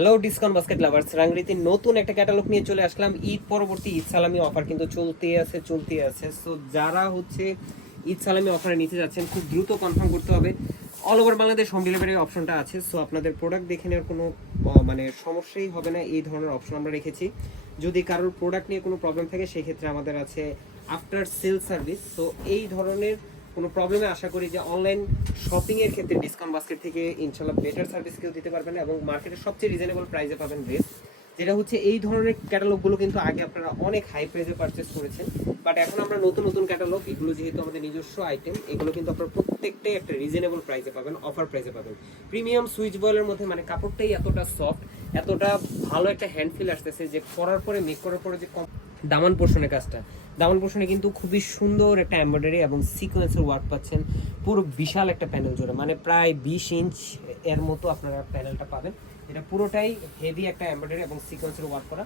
Hello discount basket lovers, রাঙ্গিতে নতুন একটা catalogue নিয়ে চলে আসলাম। ঈদ পরবর্তী ঈদ সালামি অফার কিন্তু চলতেই আছে। সো যারা হচ্ছে ঈদ সালামি অফারে নিতে যাচ্ছেন খুব দ্রুত কনফার্ম করতে হবে। All over Bangladesh home delivery অপশনটা আছে। সো আপনাদের প্রোডাক্ট দেখে নেওয়ার কোনো মানে সমস্যাই হবে না, এই ধরনের অপশন আমরা রেখেছি। যদি কারোর প্রোডাক্ট নিয়ে কোনো প্রবলেম থাকে সেক্ষেত্রে আমাদের আছে আফটার সেল সার্ভিস। সো এই ধরনের কোনো প্রবলেমে আশা করি যে অনলাইন শপিংয়ের ক্ষেত্রে ডিসকাউন্ট বাস্কেট থেকে ইনশাল্লাহ বেটার সার্ভিস কেউ দিতে পারবেন এবং মার্কেটের সবচেয়ে রিজনেবল প্রাইসে পাবেন ড্রেস। যেটা হচ্ছে এই ধরনের ক্যাটালগুলো কিন্তু আগে আপনারা অনেক হাই প্রাইসে পারচেস করেছেন, বাট এখন আমরা নতুন নতুন ক্যাটালগ, এগুলো যেহেতু আমাদের নিজস্ব আইটেম, এগুলো কিন্তু আপনারা প্রত্যেকটাই একটা রিজনেবল প্রাইসে পাবেন, অফার প্রাইসে পাবেন। প্রিমিয়াম সুইচ বয়েলের মধ্যে মানে কাপড়টাই এতটা সফট, এতটা ভালো একটা হ্যান্ড ফিল আসতেছে যে পরার পরে মেক করার পরে যে দামান পোর্শনের কাজটা, দামান পোর্শনে কিন্তু খুবই সুন্দর একটা এমব্রয়ডারি এবং সিকোয়েন্সের ওয়ার্ক পাচ্ছেন পুরো বিশাল একটা প্যানেল জুড়ে, মানে প্রায় 20 ইঞ্চ এর মতো আপনারা প্যানেলটা পাবেন। এটা পুরোটাই হেভি একটা এমব্রয়ডারি এবং সিকোয়েন্সের ওয়ার্ক করা।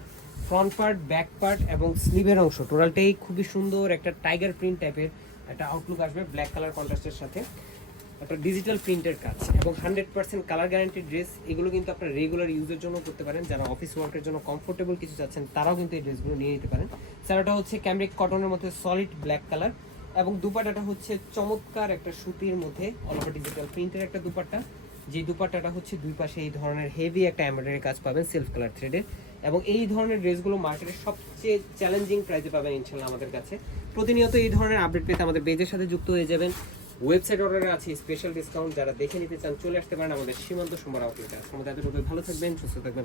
ফ্রন্ট পার্ট, ব্যাক পার্ট এবং স্লিভের অংশ টোটালটাই খুবই সুন্দর একটা টাইগার প্রিন্ট টাইপের একটা আউটলুক আসবে ব্ল্যাক কালার কন্ট্রাস্টের সাথে। একটা ডিজিটাল প্রিন্টের কাজ এবং 100% কালার গ্যারান্টি ড্রেস। এগুলো কিন্তু আপনারা রেগুলার ইউজের জন্য করতে পারেন, যারা অফিস ওয়ার্কের জন্য কমফোর্টেবল কিছু চাচ্ছেন তারাও কিন্তু এই ড্রেসগুলো নিয়ে নিতে পারেন। স্যারটা হচ্ছে ক্যামরিক কটনের মধ্যে সলিড ব্ল্যাক কালার এবং দুপাট্টাটা হচ্ছে চমৎকার একটা সুতির মধ্যে অল ওভার ডিজিটাল প্রিন্টের একটা দুপাট্টা। যে দুপাট্টাটা হচ্ছে দুই পাশে এই ধরনের হেভি একটা এমব্রয়ডারি কাজ পাবেন সেলফ কালার থ্রেডের। এবং এই ধরনের ড্রেসগুলো মার্কেটের সবচেয়ে চ্যালেঞ্জিং প্রাইসে পাবেন ইনশাল্লাহ আমাদের কাছে। প্রতিনিয়ত এই ধরনের আপডেট পেতে আমাদের পেজের সাথে যুক্ত হয়ে যাবেন। ওয়েবসাইট অর্ডারে আছে স্পেশাল ডিসকাউন্ট, যারা দেখে নিতে চান চলে আসতে পারেন আমাদের সীমান্ত সোমবার আউটলেটে। আমাদের এতটুকু ভালো থাকবেন, সুস্থ থাকবেন।